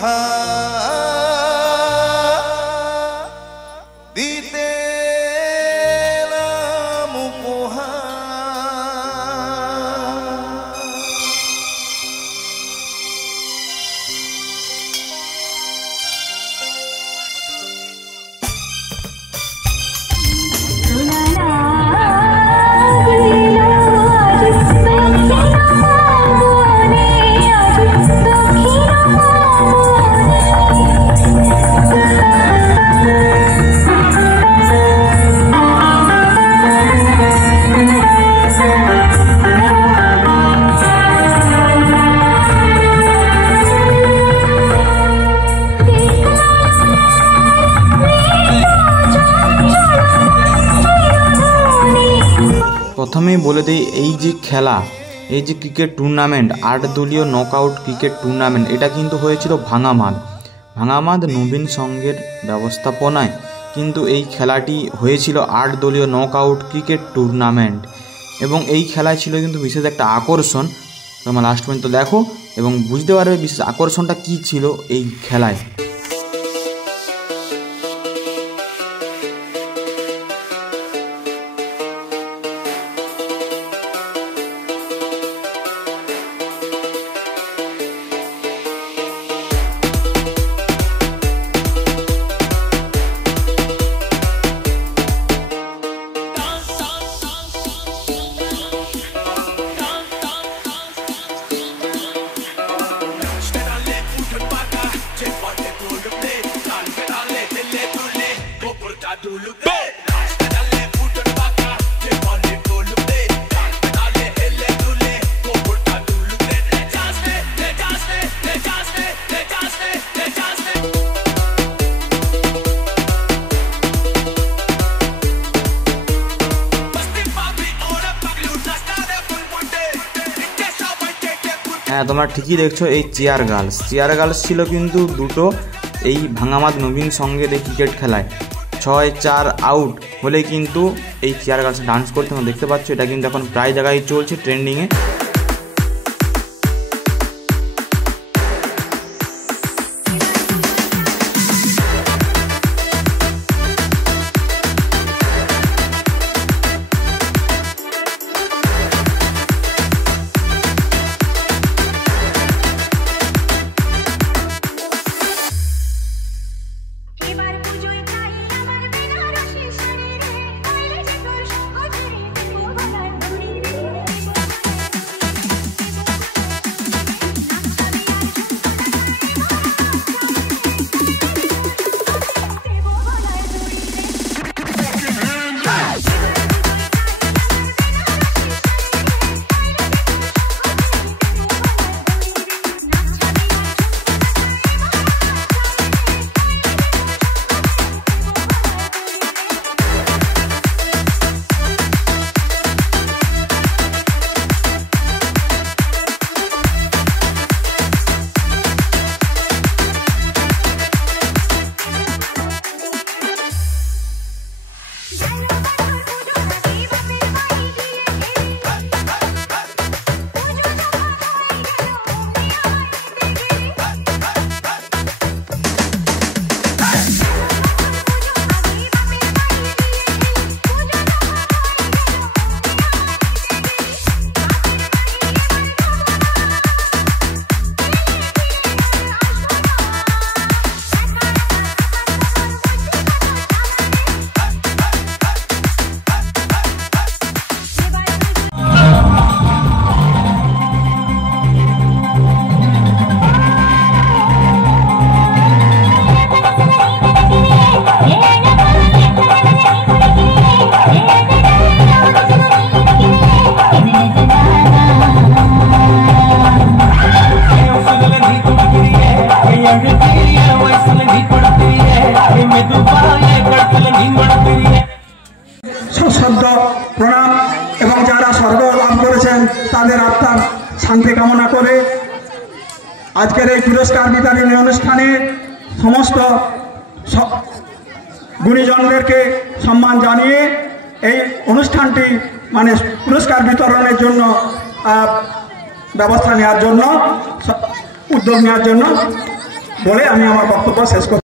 কথা দিতে প্রথমেই বলে দিই, এই যে খেলা, এই যে ক্রিকেট টুর্নামেন্ট, 8 দলীয় নকআউট ক্রিকেট টুর্নামেন্ট, এটা কিন্তু হয়েছিল ভাঙামাদ নবীন সংঘের ব্যবস্থাপনায় কিন্তু এই খেলাটি হয়েছিল 8 দলীয় নকআউট ক্রিকেট টুর্নামেন্ট। এবং এই খেলায় ছিল কিন্তু বিশেষ একটা আকর্ষণ। তোমরা লাস্ট পর্যন্ত দেখো এবং বুঝতে পারবে বিশেষ আকর্ষণটা কী ছিল এই খেলায়। হ্যাঁ, তোমরা ঠিকই দেখছো, এই চেয়ার গার্লস ছিল কিন্তু দুটো এই ভাঙামাদ নবীন সংঘের এই ক্রিকেট খেলায় 6-4 আউট হলে কিন্তু এই চেয়ার গার্লস ডান্স করতে তোমরা দেখতে পাচ্ছ। এটা কিন্তু এখন প্রায় জায়গায় চলছে ট্রেন্ডিংয়ে। সশ্রদ্ধ প্রণাম এবং যারা স্বর্গ লাভ করেছেন তাদের আত্মার শান্তি কামনা করে আজকের এই পুরস্কার বিতরণী অনুষ্ঠানে সমস্ত গুণীজনদেরকে সম্মান জানিয়ে এই অনুষ্ঠানটি মানে পুরস্কার বিতরণের জন্য ব্যবস্থা নেওয়ার জন্য উদ্যোগ নেওয়ার জন্য বলে আমি আমার বক্তব্য শেষ করছি।